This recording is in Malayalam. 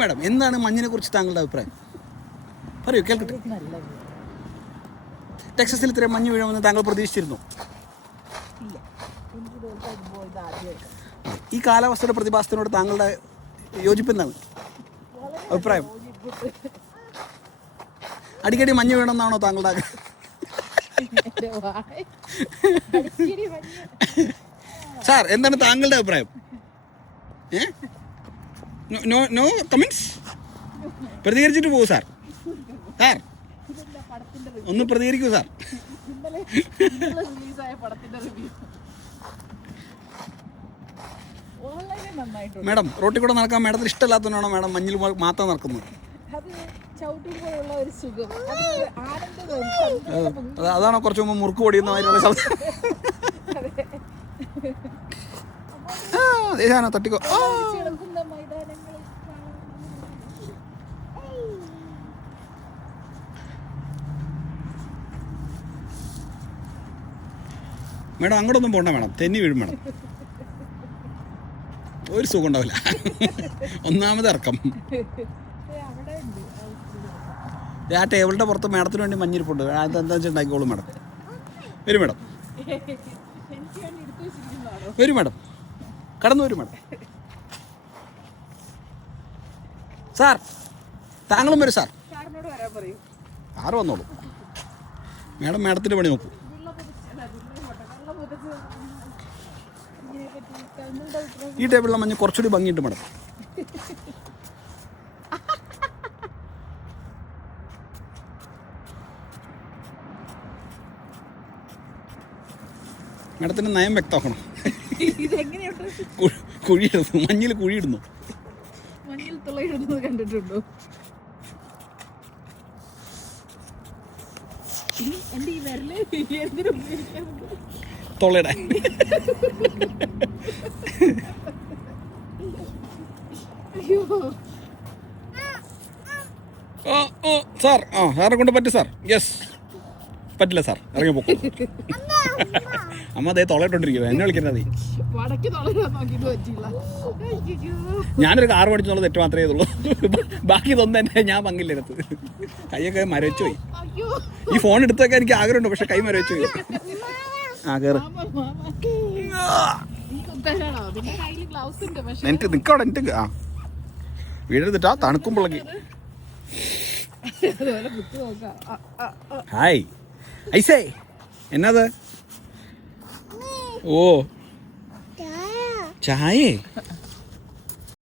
മാഡം, എന്താണ് മഞ്ഞിനെ കുറിച്ച് താങ്കളുടെ അഭിപ്രായം? പറയൂ, കേൾക്കട്ടെ. ടെക്സസിൽ ഇത്രയും മഞ്ഞ് വീഴുമെന്ന് താങ്കൾ പ്രതീക്ഷിച്ചിരുന്നു? ഈ കാലാവസ്ഥയുടെ പ്രതിഭാസത്തിനോട് താങ്കളുടെ യോജിപ്പ് എന്താണ്, അഭിപ്രായം? അടിക്കടി മഞ്ഞ് വീണമെന്നാണോ താങ്കളുടെ ആഗ്രഹം? സാർ, എന്താണ് താങ്കളുടെ അഭിപ്രായം? No comments? പ്രതികരിച്ചിട്ട് പോകും സാർ. സാർ ഒന്ന് പ്രതികരിക്കൂ സാർ. മാഡം, റോട്ടിൽ കൂടെ നടക്കാൻ മാഡത്തിന് ഇഷ്ടമില്ലാത്തതിനാണോ മാഡം മഞ്ഞിൽ മാത്രം നടക്കുന്നത്? അതാണോ കുറച്ച് മുമ്പ് മുറുക്ക് പൊടിയുന്ന മാതിരിയുള്ള ശബ്ദം? തട്ടിക്കോ. മേഡം, അങ്ങോട്ടൊന്നും പോകണ്ട മേഡം, തെന്നി വീഴും മേഡം. ഒരു സുഖം ഉണ്ടാവില്ല. ഒന്നാമത് ഇറക്കം. ആ ടേബിളിൻ്റെ പുറത്ത് മേഡത്തിന് വേണ്ടി മഞ്ഞിരിപ്പുണ്ട്. അതെന്താ വെച്ചാൽ ഉണ്ടാക്കിക്കോളും മേഡം. വരും മേഡം, വരും മേഡം, കടന്നു വരും മേഡം. സാർ, താങ്കളും വരും സാർ. സാറ് വന്നോളൂ മേഡം, മേഡത്തിൻ്റെ പണി നോക്കൂ. ഈ ടേബിളിലെ മഞ്ഞ് കുറച്ചുകൂടി ഭംഗിയിട്ട് മേഡം. മേഡത്തിൻ്റെ നയം വ്യക്തമാക്കണം. കുഴിയിടുന്നു, മഞ്ഞിൽ കുഴിയിടുന്നു. കണ്ടിട്ടുണ്ടോ? തൊള്ളയുടെ സാർ, സാറെ കൊണ്ട് പറ്റും സാർ. യെസ്, പറ്റില്ല സാർ, ഇറങ്ങി പോക്കും. അമ്മ അതേ തൊള്ളയിട്ടോണ്ടിരിക്കുക, എന്നെ വിളിക്കുന്നത്. ഞാനൊരു കാർ പഠിച്ചെന്നുള്ളത് തെറ്റ് മാത്രമേ ചെയ്തുള്ളൂ. ബാക്കി ഇതൊന്നും തന്നെ ഞാൻ പങ്കില്ലെടുത്ത്. കൈയൊക്കെ മരവിച്ചു പോയി. ഈ ഫോൺ എടുത്തൊക്കെ എനിക്ക് ആഗ്രഹമുണ്ട്, പക്ഷെ കൈ മരവിച്ചു പോയി. കയറ്. എനിക്ക് നിക്കവിടെ എനിക്ക് വീഴരുതിട്ടാ, തണുക്കുമ്പോഴേക്ക്. ഹായ് ഐസേ, എന്നാത്? ഓ, ചായേ?